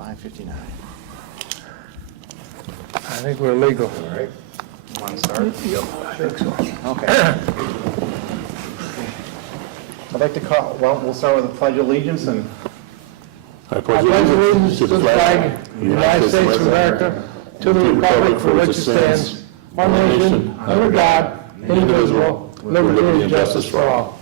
5:59. I think we're legal. All right. You want to start? Yep, I think so. Okay. I'd like to call, well, we'll start with the Pledge of Allegiance and I I pledge allegiance to the flag of the United States of America, to the republic for which it stands, one nation, under God, indivisible, with liberty and justice for all.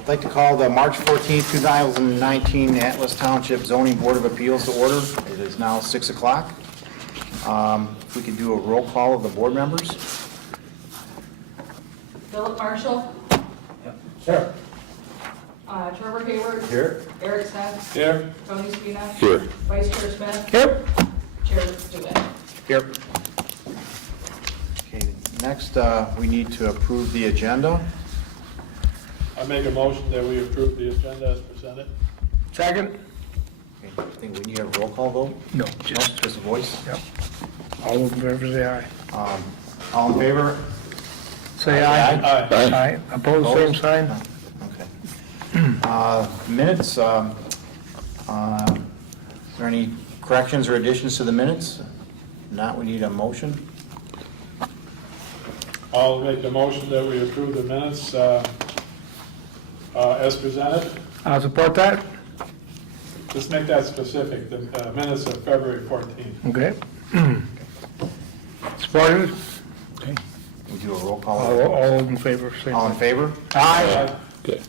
I'd like to call the March 14th, 2019 Addison Township Zoning Board of Appeals to order. It is now 6 o'clock. If we could do a roll call of the board members. Philip Marshall. Sure. Trevor Hayward. Here. Eric Smith. Here. Tony Spina. Here. Vice Chair Smith. Yep. Chair DeWitt. Here. Okay, next, we need to approve the agenda. I make a motion that we approve the agenda as presented. Second? Okay, I think we need a roll call vote. No, No, just, just a voice. yep. All those in favor say aye. All in favor? Say aye. Aye. Aye. Opposed, same sign? Okay. Minutes, is there any corrections or additions to the minutes? Not, we need a motion. I'll make the motion that we approve the minutes as presented. I'll support that. Just make that specific, the minutes of February 14th. Okay. Supported? Okay. We do a roll call. All in favor, say All in aye. favor? Aye. Okay.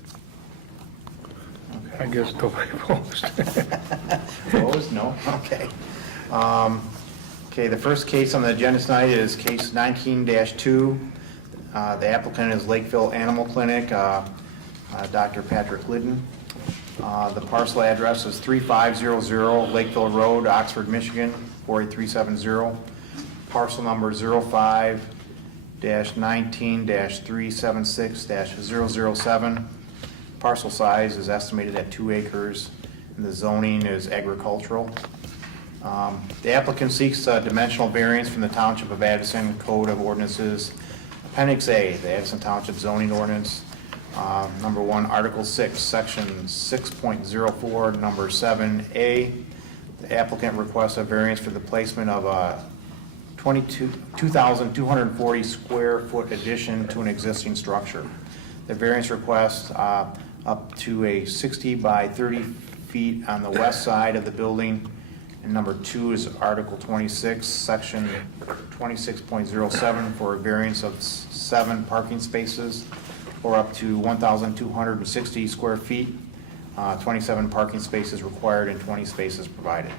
I guess nobody opposed. Opposed? No? Okay. Okay, the first case on the agenda tonight is case 19-2. The applicant is Lakeville Animal Clinic, Dr. Patrick Glidden. The parcel address is 3500 Lakeville Road, Oxford, Michigan, 48370. Parcel number 05-19-376-007. Parcel size is estimated at 2 acres, and the zoning is agricultural. The applicant seeks a dimensional variance from the Township of Addison Code of Ordinances, Appendix A, the Addison Township zoning ordinance, number 1, Article 6, Section 6.04, number 7A. The applicant requests a variance for the placement of a 2,240 square foot addition to an existing structure. The variance requests up to a 60 by 30 feet on the west side of the building. And number 2 is Article 26, Section 26.07 for a variance of 7 parking spaces or up to 1,260 square feet. 27 parking spaces required and 20 spaces provided.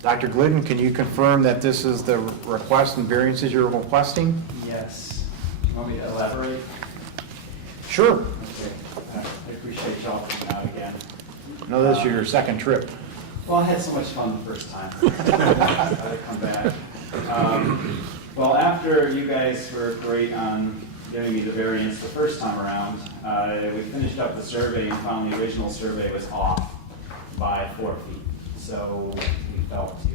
Dr. Glidden, can you confirm that this is the request and variances you're requesting? Yes. Do you want me to elaborate? Sure. Okay. I appreciate y'all coming out again. No, this is your second trip. Well, I had so much fun the first time. Gotta come back. Well, after you guys were great on giving me the variance the first time around, we finished up the survey and found the original survey was off by 4 feet. So we felt to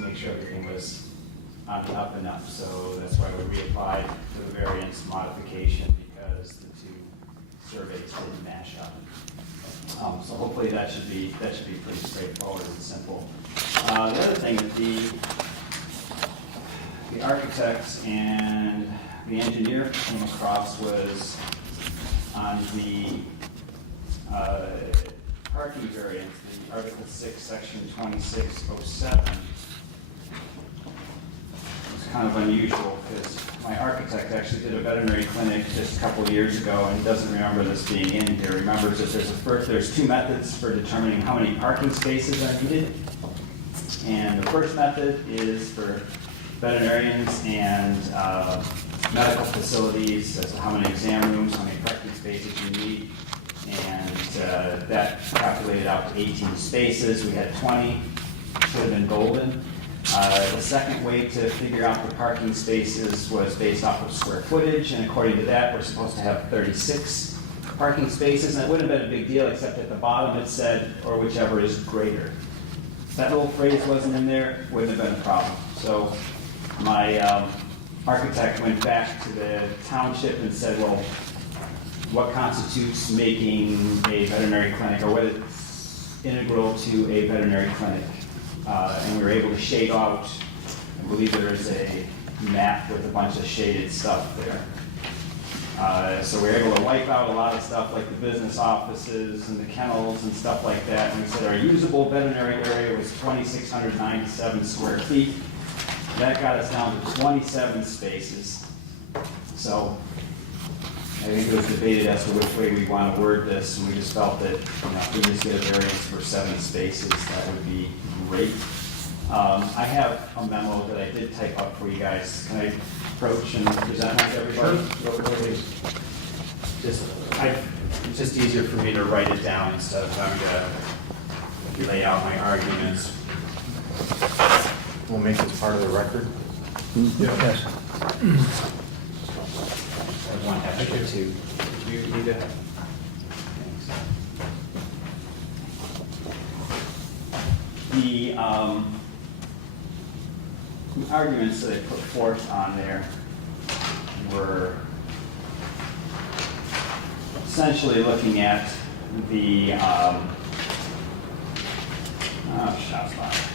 make sure everything was on the up and up. So that's why we reapplied for the variance modification, because the two surveys didn't match up. So hopefully that should be pretty straightforward and simple. The other thing that the architect and the engineer came across was on the parking variance, the Article 6, Section 2607. It's kind of unusual because my architect actually did a veterinary clinic just a couple of years ago and doesn't remember this being in here. Remembers that there's 2 methods for determining how many parking spaces are needed. And the first method is for veterinarians and medical facilities, as to how many exam rooms, how many parking spaces you need. And that calculated out to 18 spaces. We had 20, should have been golden. The second way to figure out the parking spaces was based off of square footage, and according to that, we're supposed to have 36 parking spaces, and it wouldn't have been a big deal, except at the bottom it said, or whichever is greater. That little phrase wasn't in there, wouldn't have been a problem. So my architect went back to the township and said, well, what constitutes making a veterinary clinic, or what is integral to a veterinary clinic. And we were able to shade out, I believe there is a map with a bunch of shaded stuff there. So we were able to wipe out a lot of stuff like the business offices and the kennels and stuff like that. And we said our usable veterinary area was 2,697 square feet. That got us down to 27 spaces. So I think it was debated as to which way we want to word this, and we just felt that, if we just get a variance for 7 spaces, that would be great. I have a memo that I did type up for you guys. Can I approach and present that to everybody? It's just easier for me to write it down instead of having to lay out my arguments. We'll make this part of the record. Yes. One extra too. Do you need to? The arguments that I put forth on there were essentially looking at the shots fired.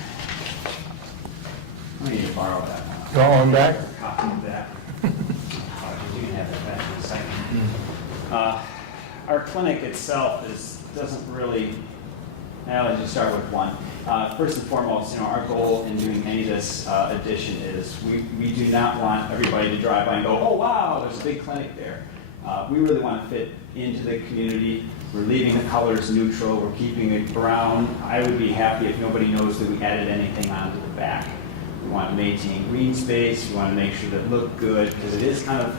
I need to borrow that one. Going back? Copy of that. You can have that back in a second. Our clinic itself doesn't really, let's just start with one. First and foremost, our goal in doing any of this addition is we do not want everybody to drive by and go, oh wow, there's a big clinic there. We really want to fit into the community. We're leaving the colors neutral. We're keeping it brown. I would be happy if nobody knows that we added anything onto the back. We want to maintain green space. We want to make sure that it look good, because it's kind of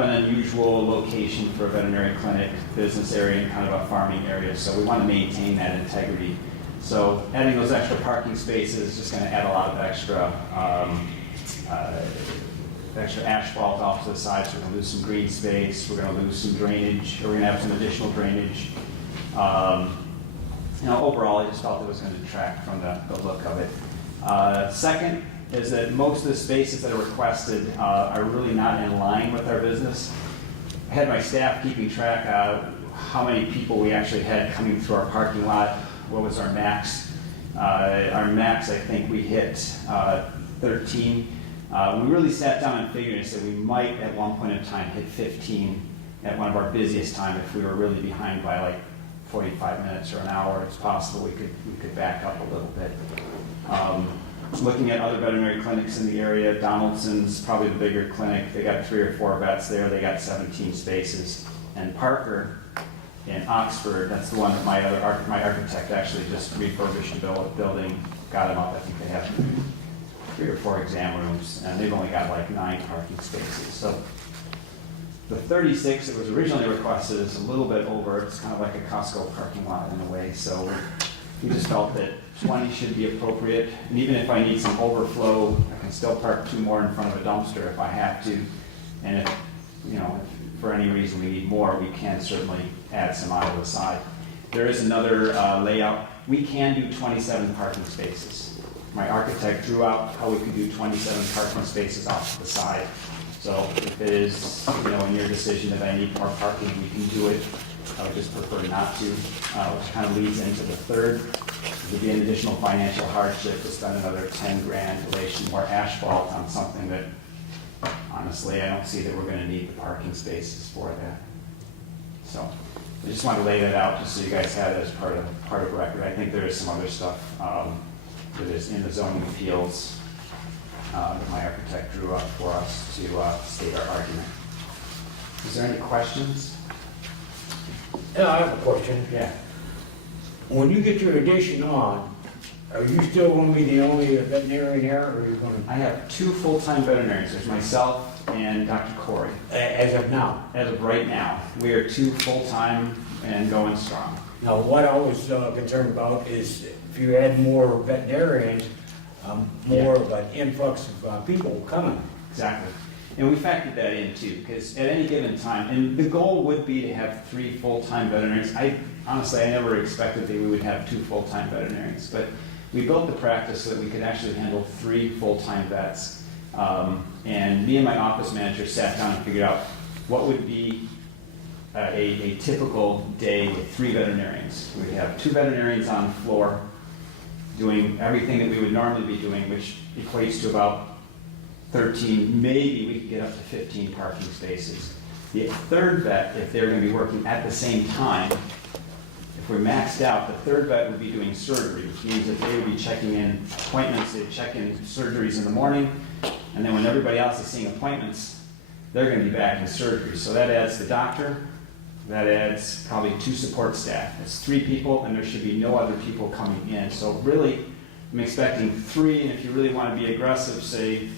an unusual location for a veterinary clinic, business area, and kind of a farming area. So we want to maintain that integrity. So adding those extra parking spaces is just going to add a lot of extra asphalt off to the sides. We're going to lose some green space. We're going to lose some drainage. We're going to have some additional drainage. Overall, I just felt it was going to detract from the look of it. Second is that most of the spaces that are requested are really not in line with our business. I had my staff keeping track of how many people we actually had coming through our parking lot. What was our max? Our max, I think we hit 13. We really sat down and figured and said we might at one point in time hit 15 at one of our busiest times. If we were really behind by like 45 minutes or an hour, it's possible we could back up a little bit. Looking at other veterinary clinics in the area, Donaldson's probably the bigger clinic. They got 3 or 4 vets there. They got 17 spaces. And Parker in Oxford, that's the one that my architect actually just refurbished the building, got them up. I think they have 3 or 4 exam rooms, and they've only got like 9 parking spaces. So the 36 that was originally requested is a little bit over. It's kind of like a Costco parking lot in a way. So we just felt that 20 should be appropriate. And even if I need some overflow, I can still park 2 more in front of a dumpster if I have to. And if for any reason we need more, we can certainly add some out of the side. There is another layout. We can do 27 parking spaces. My architect drew out how we could do 27 parking spaces off to the side. So if it is, in your decision that I need more parking, we can do it. I would just prefer not to, which kind of leads into the third. It would be an additional financial hardship to spend another 10 grand to lay some more asphalt on something that, honestly, I don't see that we're going to need the parking spaces for that. So I just want to lay that out just so you guys have it as part of record. I think there is some other stuff that is in the zoning appeals that my architect drew up for us to state our argument. Is there any questions? Yeah, I have a question. Yeah. When you get your addition on, are you still going to be the only veterinarian there, or are you going I have 2 full-time veterinarians. There's myself and Dr. Corey. to, as of now? As of right now, we are 2 full-time and going strong. Now, what I was concerned about is if you add more veterinarians, more of an influx of people coming. Exactly. And we factored that in too, because at any given time, and the goal would be to have 3 full-time veterinarians. Honestly, I never expected that we would have 2 full-time veterinarians, but we built the practice so that we could actually handle 3 full-time vets. And me and my office manager sat down and figured out what would be a typical day with 3 veterinarians. We have 2 veterinarians on the floor doing everything that we would normally be doing, which equates to about 13, maybe we could get up to 15 parking spaces. The third vet, if they're going to be working at the same time, if we're maxed out, the third vet would be doing surgery, which means that they would be checking in appointments, they'd check in surgeries in the morning, and then when everybody else is seeing appointments, they're going to be back in surgery. So that adds the doctor, that adds probably 2 support staff. It's 3 people, and there should be no other people coming in. So really, I'm expecting 3, and if you really want to be aggressive, say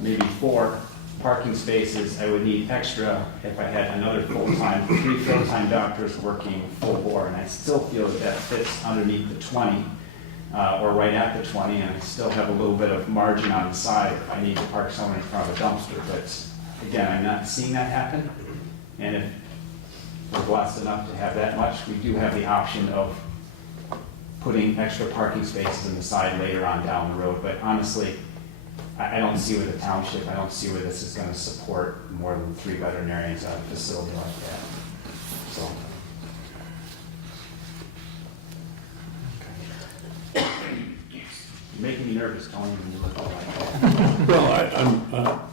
maybe 4 parking spaces. I would need extra if I had another full-time, 3 full-time doctors working full bore, and I still feel that that fits underneath the 20, or right at the 20, and I still have a little bit of margin on the side if I need to park someone in front of a dumpster. But again, I'm not seeing that happen, and if we're blessed enough to have that much, we do have the option of putting extra parking spaces on the side later on down the road. But honestly, I don't see where the township, I don't see where this is going to support more than 3 veterinarians at a facility like that. So. You're making me nervous, Tony, when you look all like that. Well,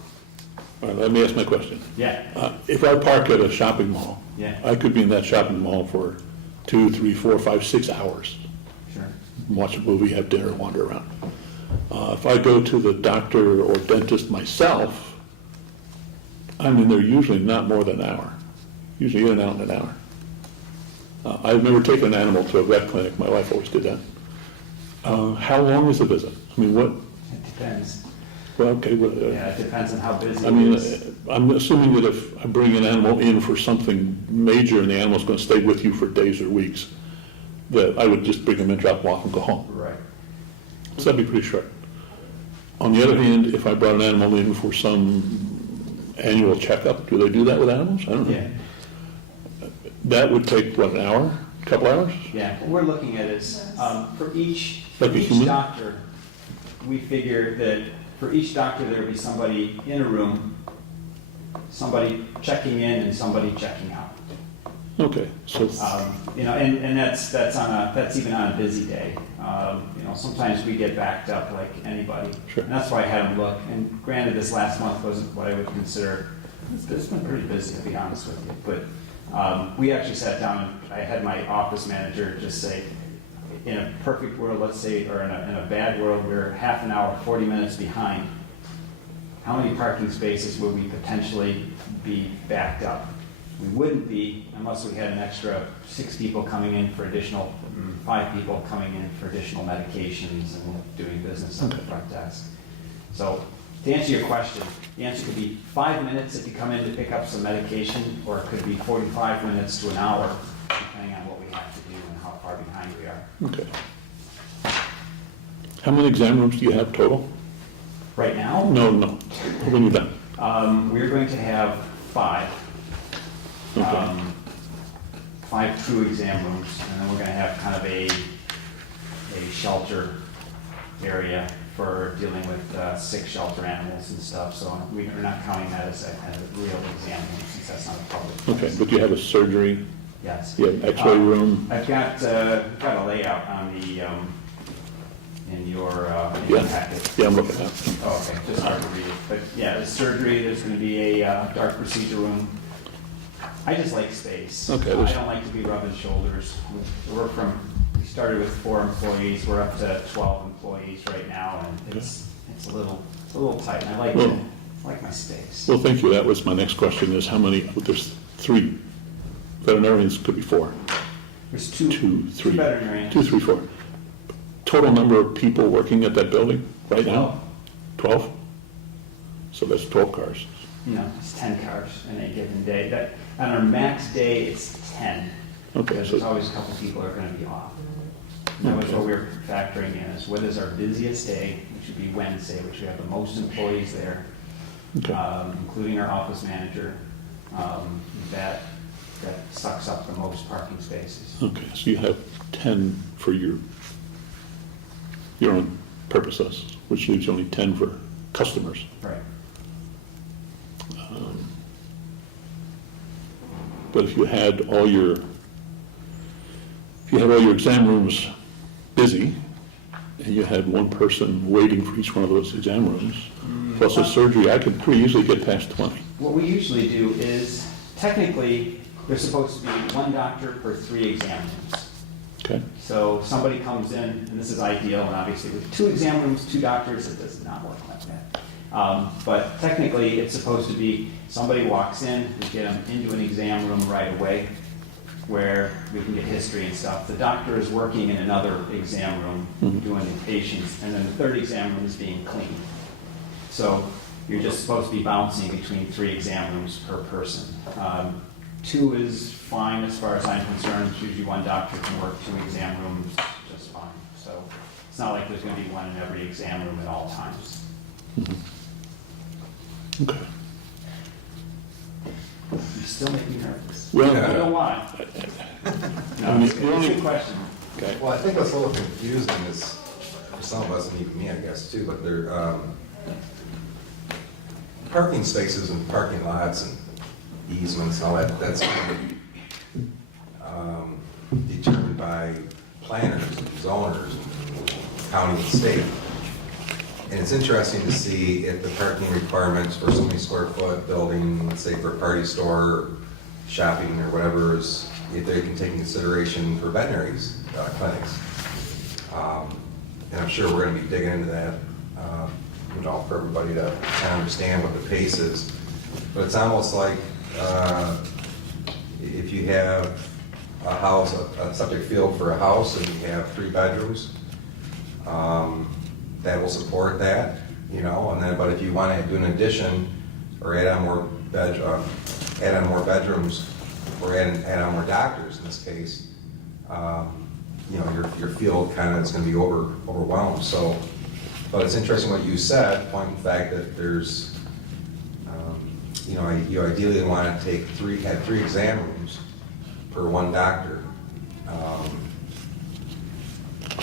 all right, let me ask my question. Yeah, If I park at a shopping mall, yeah, I could be in that shopping mall for 2, 3, 4, 5, 6 hours. sure. Watch a movie, have dinner, wander around. If I go to the doctor or dentist myself, I'm in there usually not more than an hour, usually in and out in an hour. I've never taken an animal to a vet clinic, my wife always did that. How long is the visit? I mean, what, It depends. well, okay, well, Yeah, it depends on how busy I it mean, is. I'm assuming that if I bring an animal in for something major and the animal's gonna stay with you for days or weeks, that I would just bring them in, drop them off and go home. Right. So that'd be pretty short. On the other hand, if I brought an animal in for some annual checkup, do they do that with animals? I don't know. Yeah, That would take, what, an hour, a couple hours? yeah. What we're looking at is, for each Like a human? doctor, we figure that for each doctor, there would be somebody in a room, somebody checking in and somebody checking out. Okay, so, You know, and that's even on a busy day. You know, sometimes we get backed up like anybody. Sure. And that's why I had them look. And granted, this last month wasn't what I would consider, it's been pretty busy, to be honest with you. But we actually sat down, and I had my office manager just say, in a perfect world, let's say, or in a bad world, we're half an hour, 40 minutes behind. How many parking spaces would we potentially be backed up? We wouldn't be unless we had an extra 6 people coming in for additional, 5 people coming in for additional medications and doing business on the front desk. So to answer your question, the answer could be 5 minutes if you come in to pick up some medication, or it could be 45 minutes to an hour, depending on what we have to do and how far behind we are. okay. How many exam rooms do you have total? Right now, No, when you're done. we're going to have 5. Okay. 5 true exam rooms, and then we're gonna have kind of a shelter area for dealing with sick shelter animals and stuff, so we're not counting that as a kind of real exam room, since that's not a public. Okay, but you have a surgery, Yes. you have x-ray room? I've got a layout on the, in your packet. Yeah, I'm looking at it. Oh, okay, just hard to read it, but yeah, the surgery, there's gonna be a dark procedure room. I just like space. Okay, I don't like to be rubbing shoulders. We started with 4 employees, we're up to 12 employees right now, and it's a little tight, and I like my space. Well, thank you, that was my next question, is how many, there's 3 veterinarians, could be 4. There's 2, 3. veterinarians. 2, 3, 4. Total number of people working at that building right now? 12? So that's 12 cars. You know, it's 10 cars in a given day. That, on our max day, it's 10. Okay, Because so, there's always a couple people who are gonna be off. And that was what we're factoring in, is what is our busiest day, which would be Wednesday, which we have the most employees there, okay, including our office manager, that sucks up the most parking spaces. okay, so you have 10 for your own purposes, which leaves you only 10 for customers. Right. But if you had all your exam rooms busy, and you had one person waiting for each one of those exam rooms, plus a surgery, I could pretty easily get past 20. What we usually do is, technically, there's supposed to be one doctor per 3 exam rooms. Okay? So somebody comes in, and this is ideal, and obviously with 2 exam rooms, 2 doctors, it does not work like that. But technically, it's supposed to be, somebody walks in, we get them into an exam room right away, where we can get history and stuff. The doctor is working in another exam room, doing the patients, and then the 3rd exam room is being cleaned. So you're just supposed to be bouncing between 3 exam rooms per person. 2 is fine as far as I'm concerned. Usually 1 doctor can work 2 exam rooms just fine. So it's not like there's going to be 1 in every exam room at all times. Okay. You still make me nervous. Well, I don't know why. No, it's a good question. Okay. Well, I think what's a little confusing is, for some of us, and even me, I guess, too, but they're, parking spaces and parking lots and easements and all that, that's kind of determined by planners and zoners, and county and state. And it's interesting to see if the parking requirements for so many square foot building, let's say for a party store, or shopping or whatever, is if they can take into consideration for veterinaries clinics. And I'm sure we're going to be digging into that, for everybody to kind of understand what the pace is. But it's almost like if you have a house, a subject field for a house, and you have 3 bedrooms, that will support that, and then, but if you want to do an addition or add on more bedrooms, or add on more doctors in this case, your field kind of is going to be overwhelmed. So, but it's interesting what you said, pointing the fact that there's, you ideally want to have 3 exam rooms per 1 doctor.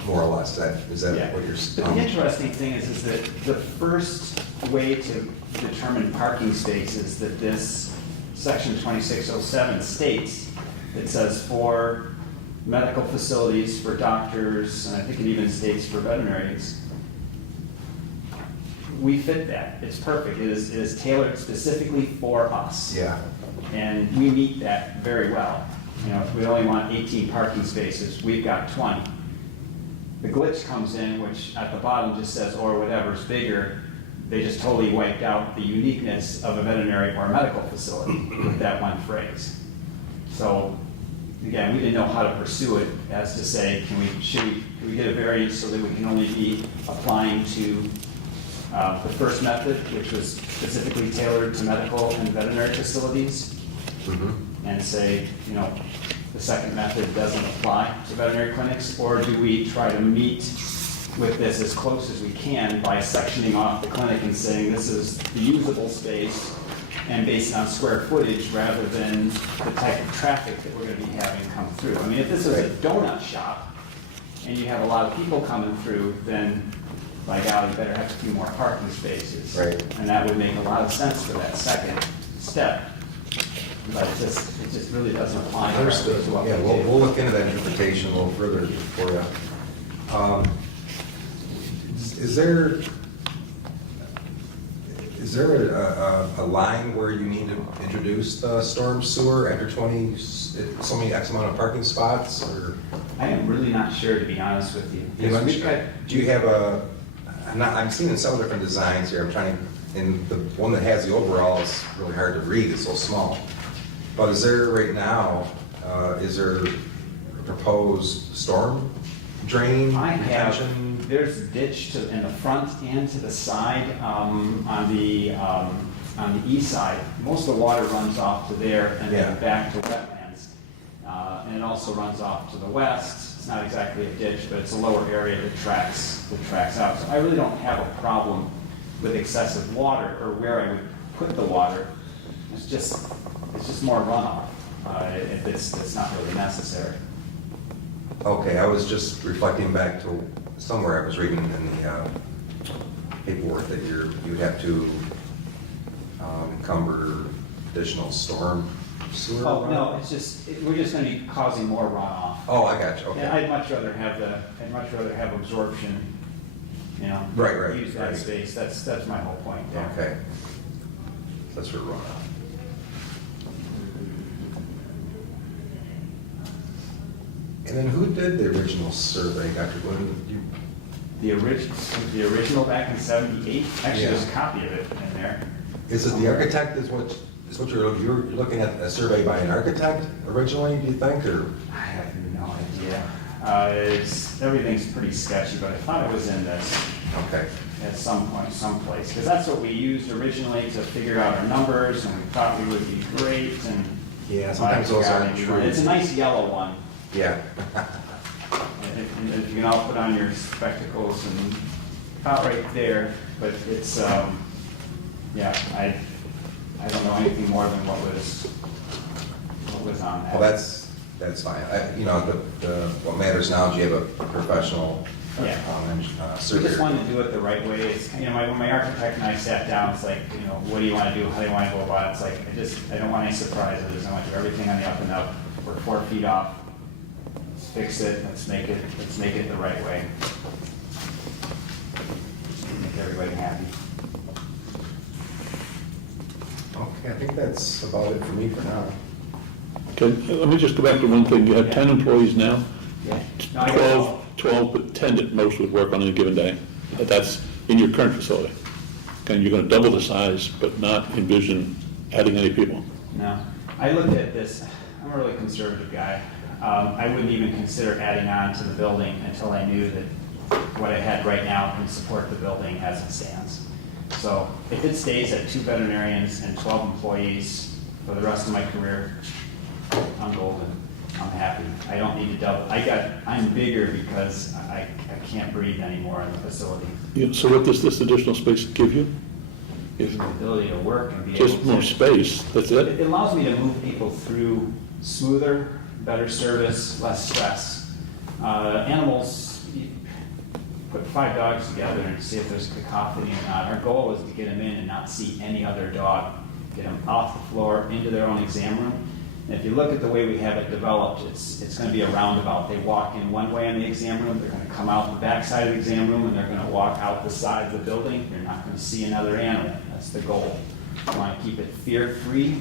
More or less, is that Yeah. what you're The interesting thing is that the first way to determine parking spaces that this section 2607 states, it says for medical facilities, for doctors, and I think it even states for veterinarians. We fit that. It's perfect. It is tailored specifically for us. Yeah. And we meet that very well. If we only want 18 parking spaces, we've got 20. The glitch comes in, which at the bottom just says, or whatever's bigger. They just totally wiped out the uniqueness of a veterinary or a medical facility with that one phrase. So, again, we didn't know how to pursue it as to say, should we get a variance so that we can only be applying to the first method, which was specifically tailored to medical and veterinary facilities, and say, the second method doesn't apply to veterinary clinics, or do we try to meet with this as close as we can by sectioning off the clinic and saying this is the usable space and based on square footage rather than the type of traffic that we're going to be having come through? I mean, if this is a donut shop and you have a lot of people coming through, then by golly, you better have a few more parking spaces. Right. And that would make a lot of sense for that second step. But it just really doesn't apply. Understood. to what Yeah, we we'll do. look into that interpretation a little further for you. Is there a line where you need to introduce the storm sewer after so many X amount of parking spots, or? I am really not sure, to be honest with you. Because we've got- Do you have I'm seeing in several different designs here, and the one that has the overall is really hard to read, it's so small. But is there right now, is there a proposed storm drain? I have, detention? there's a ditch in the front and to the side, on the east side. Most of the water runs off to there and then Yeah. back to wetlands. And it also runs off to the west. It's not exactly a ditch, but it's a lower area that tracks out. So I really don't have a problem with excessive water or where I would put the water. It's just more runoff. It's not really necessary. Okay, I was just reflecting back to somewhere I was reading in the paperwork that you'd have to encumber additional storm sewer Oh, runoff? no, it's just, we're just gonna be causing more runoff. Oh, I got you, And okay. I'd much rather have absorption, you know. Right, Use that right. space, that's my whole point there. Okay. That's for runoff. And then who did the original survey, Dr. Glidden? The original back in '78, actually, there's a Yeah. copy of it in there. Is it the architect is what you're looking at a survey by an architect originally, do you think, or? I have no idea. Everything's pretty sketchy, but I thought it was in this Okay. at some point, someplace, because that's what we used originally to figure out our numbers, and we thought we would be great, and. Yeah, sometimes those aren't true. It's a nice yellow one. Yeah. And if you can all put on your spectacles and about right there, but it's, yeah, I don't know anything more than what was on that. Well, that's fine. You know, what matters now is you have a professional Yeah. We surveyor. just wanted to do it the right way. It's, you know, when my architect and I sat down, it's like, you know, what do you want to do? How do you want to go about it? It's like, I don't want any surprises. I want to do everything on the up and up. We're 4 feet off. Let's fix it. Let's make it the right way. Make everybody happy. Okay, I think that's about it for me for now. Okay, let me just go back to one thing. You have 10 employees now? Yeah. No, I got it all. 12, but 10 at most would work on any given day. That's in your current facility. And you're going to double the size, but not envision adding any people. No, I looked at this, I'm a really conservative guy. I wouldn't even consider adding on to the building until I knew that what I had right now can support the building as it stands. So if it stays at 2 veterinarians and 12 employees for the rest of my career, I'm golden, I'm happy. I don't need to double, I'm bigger because I can't breathe anymore in the facility. Yeah, so what does this additional space give you? Gives me the ability to work and be able to. Just more space, that's it? It allows me to move people through smoother, better service, less stress. Animals, you put 5 dogs together and see if there's cacophony or not. Our goal is to get them in and not see any other dog. Get them off the floor, into their own exam room. And if you look at the way we have it developed, it's going to be a roundabout. They walk in one way in the exam room, they're going to come out the back side of the exam room, and they're going to walk out the side of the building. You're not going to see another animal. That's the goal. We want to keep it fear-free.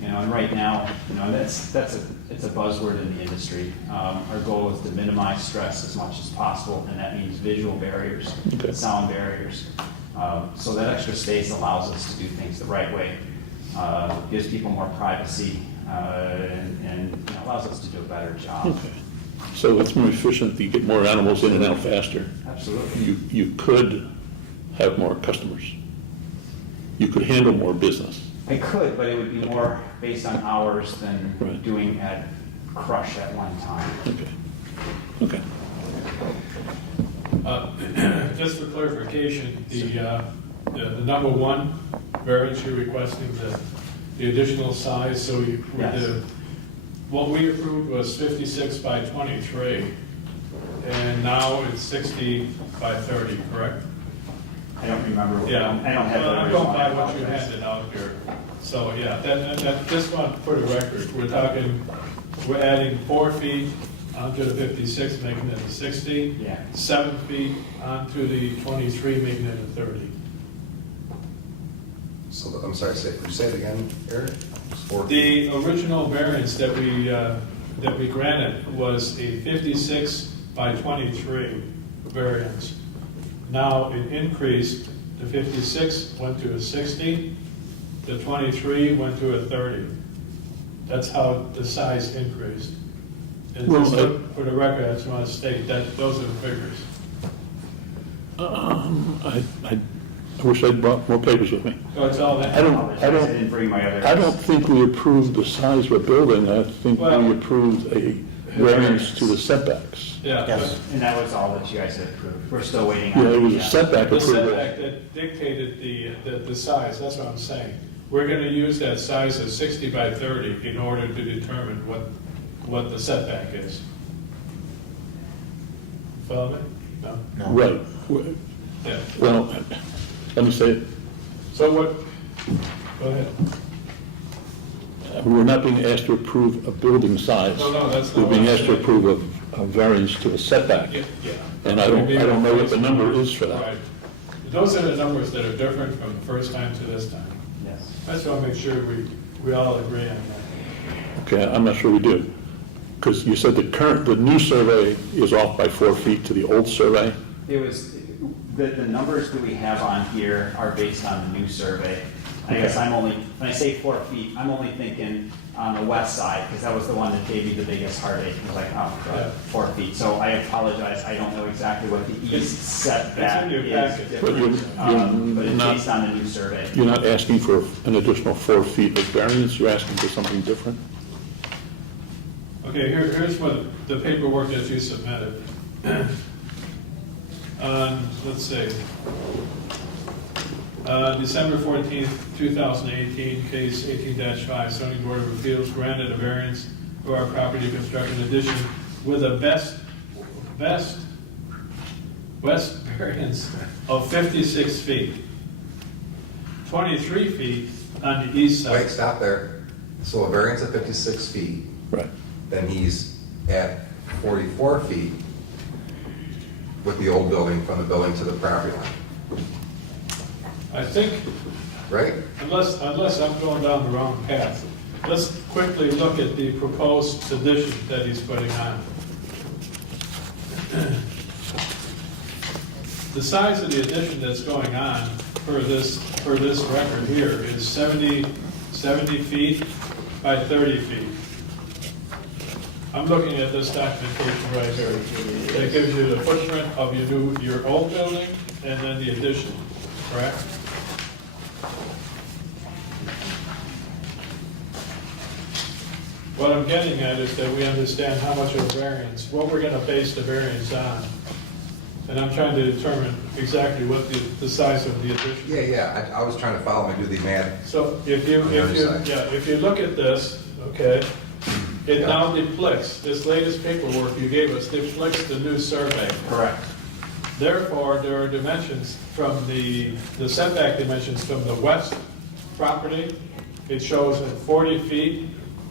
You know, and right now, you know, it's a buzzword in the industry. Our goal is to minimize stress as much as possible, and that means visual barriers, Okay. sound barriers. So that extra space allows us to do things the right way. Gives people more privacy, and you know, allows us to do a better job. Okay. So it's more efficient, you get more animals in and out faster. Absolutely. You could have more customers. You could handle more business. I could, but it would be more based on hours than Right. doing at Crush at one time. Okay. Okay. Just for clarification, the number 1 variance you're requesting, the additional size, so Yes. what we approved was 56 by 23, and now it's 60 by 30, correct? I don't remember. Yeah. I don't have Well, the I'm original. going by I what you apologize. handed out here. So, yeah, just one for the record, we're adding 4 feet onto the 56, making it a 60. Yeah. 7 feet onto the 23, making it a 30. So, I'm sorry, could you say it again, Eric? 4 The original variance that we granted was a 56 by 23 variance. Now it increased, the 56 went to a 60, the 23 went to a 30. That's how the size increased. And Well, just for the record, I just want to state that those are the figures. I wish I'd brought more papers with me. So it's all that. I don't- I didn't bring my other. I don't think we approved the size of a building, I think Well- we approved a variance to the setbacks. Yeah. Yes. And that was all that you guys had approved. We're still waiting on. Yeah, it was a the, setback The approval. setback that dictated the size, that's what I'm saying. We're going to use that size of 60 by 30 in order to determine what the setback is. Follow me? No? No. Right. Yeah. Well, let me say it. So what, go ahead. We're not being asked to approve a building size. No, that's not We're being what I'm asked to saying. approve a variance to a setback. Yeah. And I don't know what the number is for that. Right. Those are the numbers that are different from the first time to this time. Yes. I just want to make sure we all agree on that. Okay, I'm not sure we do. Because you said the new survey is off by 4 feet to the old survey. It was, the numbers that we have on here are based on the new survey. I guess I'm only, when I say 4 feet, I'm only thinking on the west side, because that was the one that gave me the biggest heartache. It was like, Yeah. 4 feet. So I apologize, I don't know exactly what the east setback It's in your is packet. But you're different, but it's not- based on the new survey. You're not asking for an additional 4 feet of variance, you're asking for something different? Okay, here's what the paperwork that you submitted. Let's see. December 14th, 2018, case 18-5, zoning board of appeals granted a variance for our property to construct an addition with a west variance of 56 feet, 23 feet on the east Wait, side. stop there. So a variance of 56 feet, Right. then he's at 44 feet with the old building from the building to the property line, I think, right? unless I'm going down the wrong path, let's quickly look at the proposed addition that he's putting on. The size of the addition that's going on for this record here is 70 feet by 30 feet. I'm looking at this documentation right here. That gives you the footprint of your old building and then the addition, correct? What I'm getting at is that we understand how much of a variance, what we're gonna base the variance on. And I'm trying to determine exactly what the size of the addition. Yeah, I was trying to follow him and do the math. So if you look at this, okay, it Yeah. now deflects, this latest paperwork you gave us deflects the new survey. Correct. Therefore, there are dimensions from the setback dimensions from the west property. It shows at 40 feet,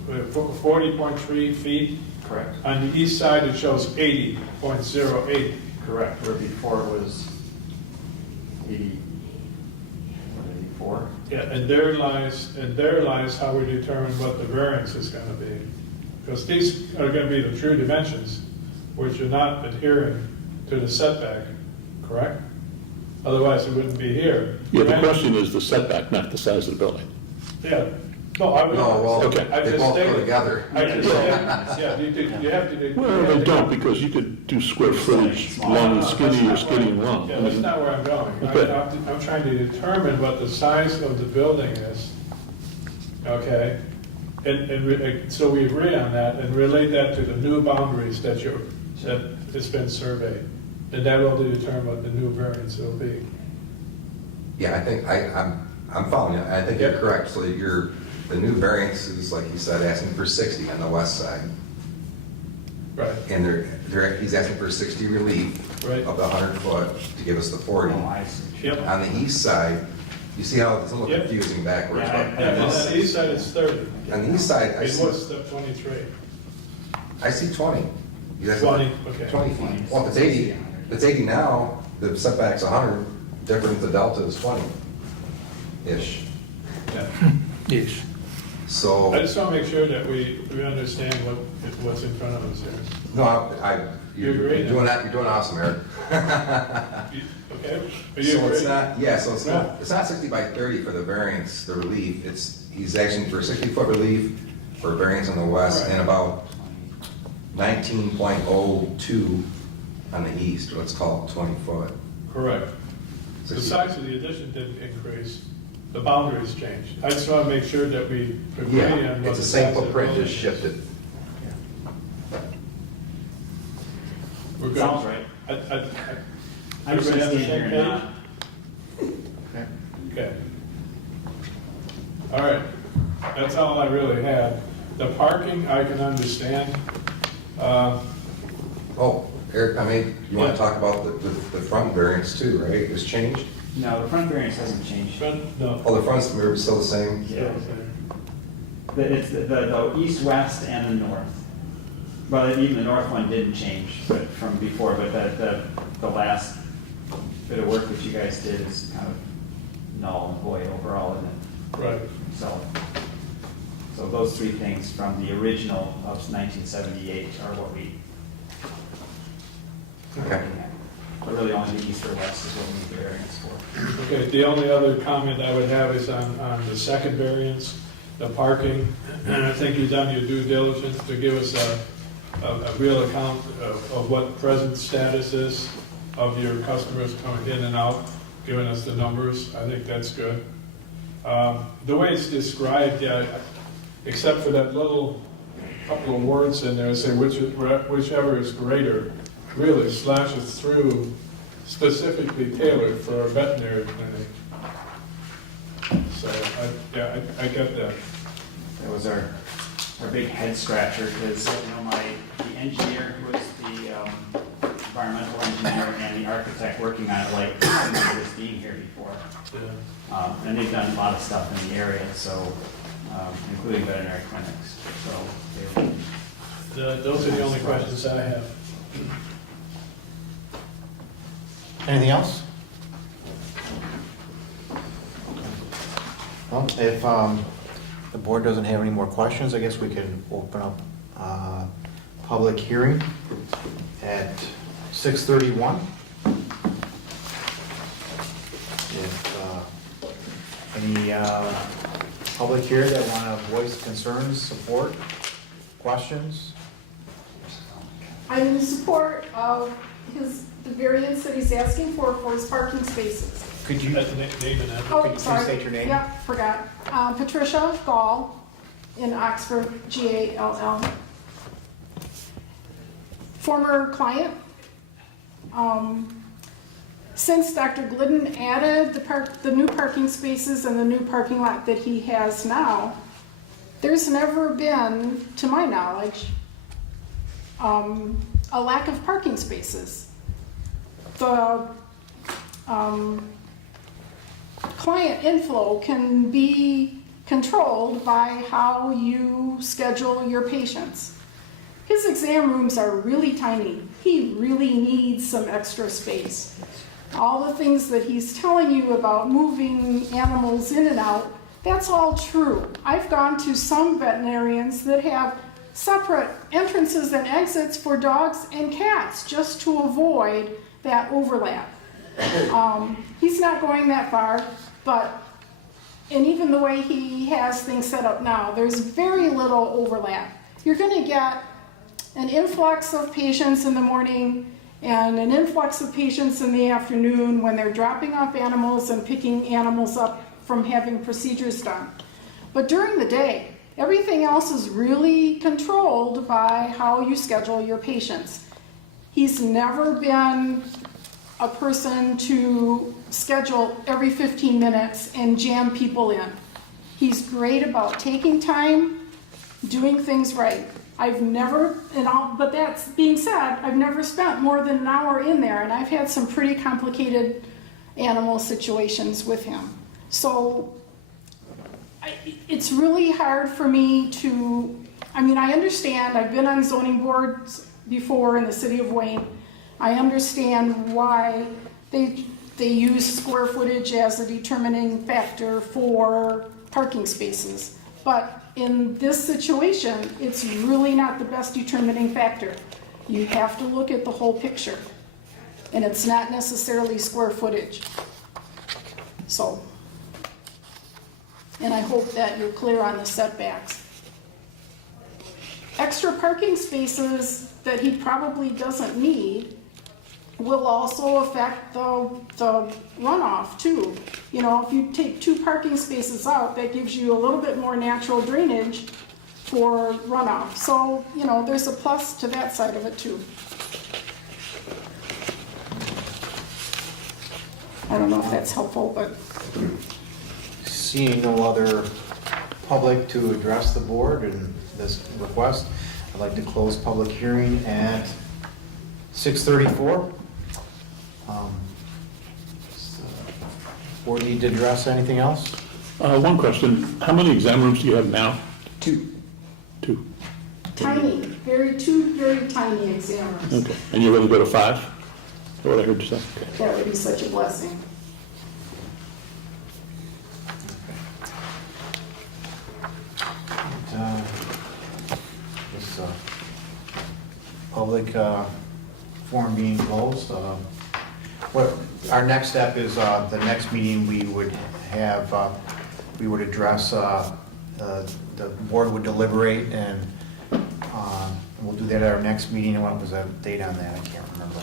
40.3 feet. Correct. On the east side, it shows 80.08. Correct, where before it was 84? Yeah, and there lies how we determine what the variance is gonna be. Because these are gonna be the true dimensions, which are not adhering to the setback, correct? Otherwise, it wouldn't be here. Yeah, the question is the setback, not the size of the building. Yeah, no, I would. No, well, Okay. I they just both go stated- together. I just stated, yeah, you have to do. Well, they don't, because you could do square footage, long and skinny or skinny and long. Yeah, that's not where I'm going. Okay. I'm trying to determine what the size of the building is, okay? And so we agree on that and relate that to the new boundaries that it's been surveyed. And that will determine what the new variance will be. Yeah, I think, I'm following you, I think you're Yep. correct, so the new variance is, like you said, asking for 60 on the west side, Right, and he's asking for 60 relief Right. of the 100 foot to give us the 40. Oh, I see. yep. On the east side, you see how it's a little Yep. confusing backwards, Yeah, but And on the east side, it's 30. on the east side, I It see, was the 23. 20. You guys- 20, okay. 20 feet. Well, if it's 80 now, the setback's 100, different, the delta is 20-ish. Yeah. Yes. So, I just want to make sure that we understand what's in front of us here. no, You agree? you're doing awesome, Eric. Okay? Are you So it's agree? not, yeah, so Yeah. it's not 60 by 30 for the variance, the relief, he's asking for 60-foot relief for variance on the west Right. and about 19.02 on the east, let's call it 20 foot. Correct. The size of the addition didn't increase, the boundaries changed. I just want to make sure that we agree on Yeah, what it's the the same size of the footprint, building just is. shifted. We're good? Sounds right. I'm just Everybody gonna on the stand here same and page? nod. Okay. All right, that's all I really had. The parking, I can understand. Oh, Eric, you want Yeah. to talk about the front variance too, right? It's changed? No, the front variance hasn't changed. Front, no. Oh, the front's still the same? Yeah. It's the east, west, and the north. But even the north one didn't change from before, but the last bit of work that you guys did is kind of null and void overall, isn't it? Right. So those three things from the original of 1978 are what we are Okay. looking at. But really only the east or west is what we need the variance for. Okay, the only other comment I would have is on the second variance, the parking. And I think you've done your due diligence to give us a real account of what present status is of your customers coming in and out, giving us the numbers. I think that's good. The way it's described, except for that little couple of words in there, say whichever is greater, really slashes through specifically tailored for a veterinary clinic. So, I get that. That was our big head scratcher, because, the engineer who was the environmental engineer and the architect working on it, I remember this being here before. Yeah. And they've done a lot of stuff in the area, so, including veterinary clinics, so. Those are the only questions I have. Anything else? Well, if the board doesn't have any more questions, I guess we can open up public hearing at 6:31. If any public here that want to voice concerns, support, questions? I'm in support of the variance that he's asking for his parking spaces. Could you, That's the name and address. Oh, Could you please sorry. state your name? Yep, forgot. Patricia Gall in Oxford, Gall. Former client. Since Dr. Glidden added the new parking spaces and the new parking lot that he has now, there's never been, to my knowledge, a lack of parking spaces. The client inflow can be controlled by how you schedule your patients. His exam rooms are really tiny. He really needs some extra space. All the things that he's telling you about moving animals in and out, that's all true. I've gone to some veterinarians that have separate entrances and exits for dogs and cats just to avoid that overlap. He's not going that far, and even the way he has things set up now, there's very little overlap. You're going to get an influx of patients in the morning and an influx of patients in the afternoon when they're dropping off animals and picking animals up from having procedures done. But during the day, everything else is really controlled by how you schedule your patients. He's never been a person to schedule every 15 minutes and jam people in. He's great about taking time, doing things right. But that's being said, I've never spent more than an hour in there, and I've had some pretty complicated animal situations with him. So it's really hard for me I understand, I've been on zoning boards before in the city of Wayne. I understand why they use square footage as a determining factor for parking spaces. But in this situation, it's really not the best determining factor. You have to look at the whole picture. And it's not necessarily square footage. So, and I hope that you're clear on the setbacks. Extra parking spaces that he probably doesn't need will also affect the runoff too. If you take 2 parking spaces out, that gives you a little bit more natural drainage for runoff. So, there's a plus to that side of it too. I don't know if that's helpful, but. Seeing no other public to address the board in this request, I'd like to close public hearing at 6:34. Board need to address anything else? One question, how many exam rooms do you have now? Two. Tiny, two very tiny exam rooms. Okay, and you're going to go to 5? Is that what I heard you say? Okay. That would be such a blessing. This public forum being closed. What, our next step is, the next meeting we would have, we would address, the board would deliberate, and we'll do that at our next meeting. And what was that date on that? I can't remember.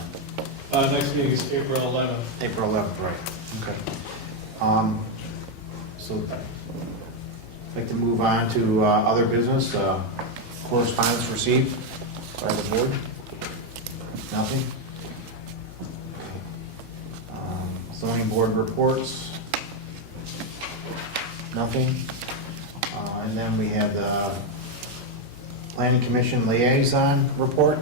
Next meeting is April 11th. April 11th, right, okay. So I'd like to move on to other business, correspondence received by the board. Nothing? Zoning board reports. Nothing. And then we have the planning commission liaison report.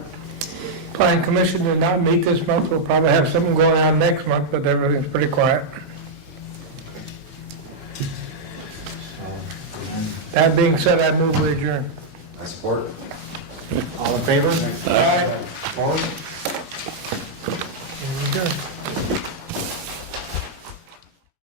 Planning Commission did not meet this month. We'll probably have something going on next month, but everything's pretty quiet. That being said, I move we adjourn. I support. All in favor? Aye. Opposed? Adjourn.